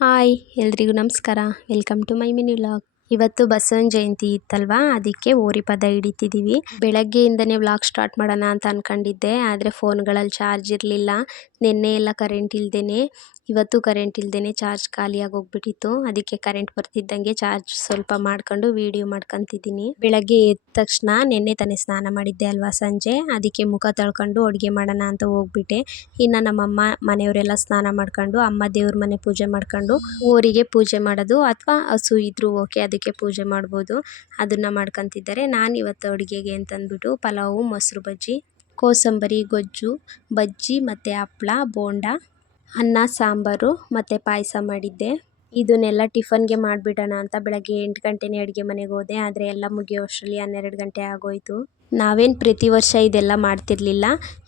Hi ಎಲ್ರಿಗೂ ನಮಸ್ಕಾರ. Welcome to my mini vlog. ಇವತ್ತು ಬಸವನ ಜಯಂತಿ ಇತ್ತಲ್ವಾ, ಅದಕ್ಕೆ ಓರಿ ಪದ ಹಿಡಿತಿದ್ದೀವಿ. ಬೆಳಗ್ಗೆಯಿಂದನೇ ವ್ಲಾಗ್ ಸ್ಟಾರ್ಟ್ ಮಾಡೋಣ ಅಂತ ಅನ್ಕೊಂಡಿದ್ದೆ, ಆದರೆ ಫೋನ್ಗಳಲ್ಲಿ ಚಾರ್ಜ್ ಇರಲಿಲ್ಲ. ನಿನ್ನೆ ಎಲ್ಲ ಕರೆಂಟ್ ಇಲ್ದೇನೆ, ಇವತ್ತು ಕರೆಂಟ್ ಇಲ್ದೇನೆ ಚಾರ್ಜ್ ಖಾಲಿಯಾಗಿ ಹೋಗ್ಬಿಟ್ಟಿತ್ತು. ಅದಕ್ಕೆ ಕರೆಂಟ್ ಬರ್ತಿದ್ದಂಗೆ ಚಾರ್ಜ್ ಸ್ವಲ್ಪ ಮಾಡ್ಕೊಂಡು ವಿಡಿಯೋ ಮಾಡ್ಕೊತಿದ್ದೀನಿ. ಬೆಳಗ್ಗೆ ಎದ್ದ ತಕ್ಷಣ ನಿನ್ನೆ ತಾನೇ ಸ್ನಾನ ಮಾಡಿದ್ದೆ ಅಲ್ವಾ ಸಂಜೆ, ಅದಕ್ಕೆ ಮುಖ ತೊಳ್ಕೊಂಡು ಅಡುಗೆ ಮಾಡೋಣ ಅಂತ ಹೋಗ್ಬಿಟ್ಟೆ. ಇನ್ನು ನಮ್ಮಮ್ಮ ಮನೆಯವರೆಲ್ಲ ಸ್ನಾನ ಮಾಡ್ಕೊಂಡು ಅಮ್ಮ ದೇವ್ರ ಮನೆ ಪೂಜೆ ಮಾಡ್ಕೊಂಡು ಊರಿಗೆ ಪೂಜೆ ಮಾಡೋದು, ಅಥವಾ ಹಸು ಇದ್ರೂ ಓಕೆ ಅದಕ್ಕೆ ಪೂಜೆ ಮಾಡ್ಬೋದು, ಅದನ್ನು ಮಾಡ್ಕೊತಿದ್ದಾರೆ. ನಾನು ಇವತ್ತು ಅಡುಗೆಗೆ ಅಂತಂದ್ಬಿಟ್ಟು ಪಲಾವು, ಮೊಸರು ಬಜ್ಜಿ, ಕೋಸಂಬರಿ ಗೊಜ್ಜು, ಬಜ್ಜಿ ಮತ್ತು ಹಪ್ಪಳ, ಬೋಂಡ, ಅನ್ನ, ಸಾಂಬಾರು ಮತ್ತು ಪಾಯಸ ಮಾಡಿದ್ದೆ. ಇದನ್ನೆಲ್ಲ ಟಿಫನ್ಗೆ ಮಾಡಿಬಿಡೋಣ ಅಂತ ಬೆಳಗ್ಗೆ 8 ಗಂಟೆನೇ ಅಡುಗೆ ಮನೆಗೆ ಹೋದೆ. ಆದರೆ ಎಲ್ಲ ಮುಗಿಯೋಷ್ಟರಲ್ಲಿ 12 ಗಂಟೆ ಆಗೋಯ್ತು. ನಾವೇನು ಪ್ರತಿ ವರ್ಷ ಇದೆಲ್ಲ ಮಾಡ್ತಿರ್ಲಿಲ್ಲ.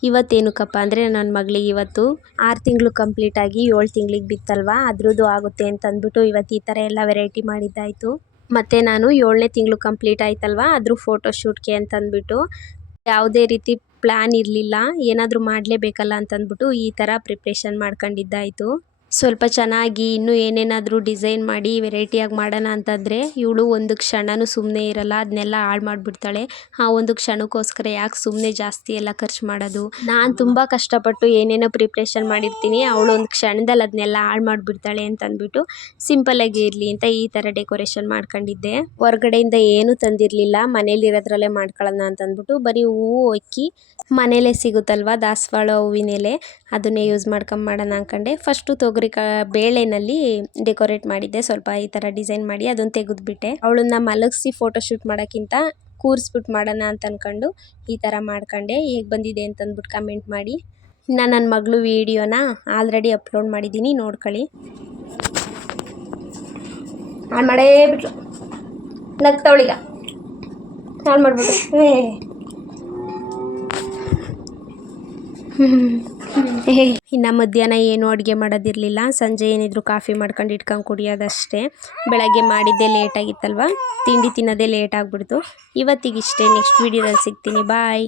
ಇವತ್ತೇನಕ್ಕಪ್ಪ ಅಂದರೆ ನನ್ನ ಮಗಳಿಗೆ ಇವತ್ತು 6 ತಿಂಗಳು ಕಂಪ್ಲೀಟ್ ಆಗಿ 7 ತಿಂಗಳಿಗೆ ಬಿತ್ತಲ್ವ, ಅದ್ರದ್ದು ಆಗುತ್ತೆ ಅಂತಂದ್ಬಿಟ್ಟು ಇವತ್ತು ಈ ಥರ ಎಲ್ಲ ವೆರೈಟಿ ಮಾಡಿದ್ದಾಯಿತು. ಮತ್ತು ನಾನು 7ನೇ ತಿಂಗಳು ಕಂಪ್ಲೀಟ್ ಆಯ್ತಲ್ವ, ಅದ್ರ ಫೋಟೋಶೂಟ್ಗೆ ಅಂತಂದ್ಬಿಟ್ಟು ಯಾವುದೇ ರೀತಿ ಪ್ಲ್ಯಾನ್ ಇರಲಿಲ್ಲ, ಏನಾದರೂ ಮಾಡಲೇಬೇಕಲ್ಲ ಅಂತಂದ್ಬಿಟ್ಟು ಈ ಥರ ಪ್ರಿಪ್ರೇಷನ್ ಮಾಡ್ಕೊಂಡಿದ್ದಾಯಿತು. ಸ್ವಲ್ಪ ಚೆನ್ನಾಗಿ ಇನ್ನೂ ಏನೇನಾದರೂ ಡಿಸೈನ್ ಮಾಡಿ ವೆರೈಟಿಯಾಗಿ ಮಾಡೋಣ ಅಂತಂದರೆ ಇವಳು ಒಂದು ಕ್ಷಣನೂ ಸುಮ್ಮನೆ ಇರಲ್ಲ, ಅದನ್ನೆಲ್ಲ ಹಾಳು ಮಾಡಿಬಿಡ್ತಾಳೆ. ಆ ಒಂದು ಕ್ಷಣಕ್ಕೋಸ್ಕರ ಯಾಕೆ ಸುಮ್ಮನೆ ಜಾಸ್ತಿ ಎಲ್ಲ ಖರ್ಚು ಮಾಡೋದು, ನಾನು ತುಂಬ ಕಷ್ಟಪಟ್ಟು ಏನೇನೋ ಪ್ರಿಪ್ರೇಷನ್ ಮಾಡಿರ್ತೀನಿ, ಅವಳು ಒಂದು ಕ್ಷಣದಲ್ಲಿ ಅದನ್ನೆಲ್ಲ ಹಾಳು ಮಾಡಿಬಿಡ್ತಾಳೆ ಅಂತಂದ್ಬಿಟ್ಟು ಸಿಂಪಲ್ಲಾಗಿ ಇರಲಿ ಅಂತ ಈ ಥರ ಡೆಕೋರೇಷನ್ ಮಾಡ್ಕೊಂಡಿದ್ದೆ. ಹೊರಗಡೆಯಿಂದ ಏನೂ ತಂದಿರಲಿಲ್ಲ, ಮನೇಲಿರೋದ್ರಲ್ಲೇ ಮಾಡ್ಕೊಳ್ಳೋಣ ಅಂತಂದ್ಬಿಟ್ಟು ಬರೀ ಹೂವು, ಅಕ್ಕಿ, ಮನೇಲೇ ಸಿಗುತ್ತಲ್ವ ದಾಸವಾಳ ಹೂವಿನ ಎಲೆ, ಅದನ್ನೇ ಯೂಸ್ ಮಾಡೋಣ ಅಂದ್ಕೊಂಡೆ. ಫಸ್ಟು ಬೇಳೆನಲ್ಲಿ ಡೆಕೋರೇಟ್ ಮಾಡಿದ್ದೆ, ಸ್ವಲ್ಪ ಈ ಥರ ಡಿಸೈನ್ ಮಾಡಿ ಅದನ್ನು ತೆಗೆದುಬಿಟ್ಟೆ. ಅವಳನ್ನ ಮಲಗಿಸಿ ಫೋಟೋಶೂಟ್ ಮಾಡೋಕ್ಕಿಂತ ಕೂರಿಸ್ಬಿಟ್ಟು ಮಾಡೋಣ ಅಂತ ಅಂದ್ಕೊಂಡು ಈ ಥರ ಮಾಡ್ಕೊಂಡೆ. ಹೇಗೆ ಬಂದಿದೆ ಅಂತಂದ್ಬಿಟ್ಟು ಕಮೆಂಟ್ ಮಾಡಿ. ಇನ್ನು ನನ್ನ ಮಗಳು ವಿಡಿಯೋನ ಆಲ್ರೆಡಿ ಅಪ್ಲೋಡ್ ಮಾಡಿದ್ದೀನಿ, ನೋಡ್ಕೊಳ್ಳಿ. ಹಾಳು ಮಾಡೇ ಬಿಟ್ಲು, ನಗ್ತವಳಿಗ ಹಾಳು ಮಾಡ್ಬಿಟ್ಟು. ಇನ್ನು ಮಧ್ಯಾಹ್ನ ಏನು ಅಡುಗೆ ಮಾಡೋದಿರಲಿಲ್ಲ, ಸಂಜೆ ಏನಿದ್ರು ಕಾಫಿ ಮಾಡ್ಕೊಂಡು ಇಟ್ಕೊಂಡು ಕುಡಿಯೋದಷ್ಟೇ. ಬೆಳಗ್ಗೆ ಮಾಡಿದ್ದೇ ಲೇಟಾಗಿತ್ತಲ್ವ, ತಿಂಡಿ ತಿನ್ನೋದೇ ಲೇಟ್ ಆಗಿಬಿಡ್ತು. ಇವತ್ತಿಗಿಷ್ಟೇ, ನೆಕ್ಸ್ಟ್ ವೀಡಿಯೋದಲ್ಲಿ ಸಿಗ್ತೀನಿ, ಬಾಯ್.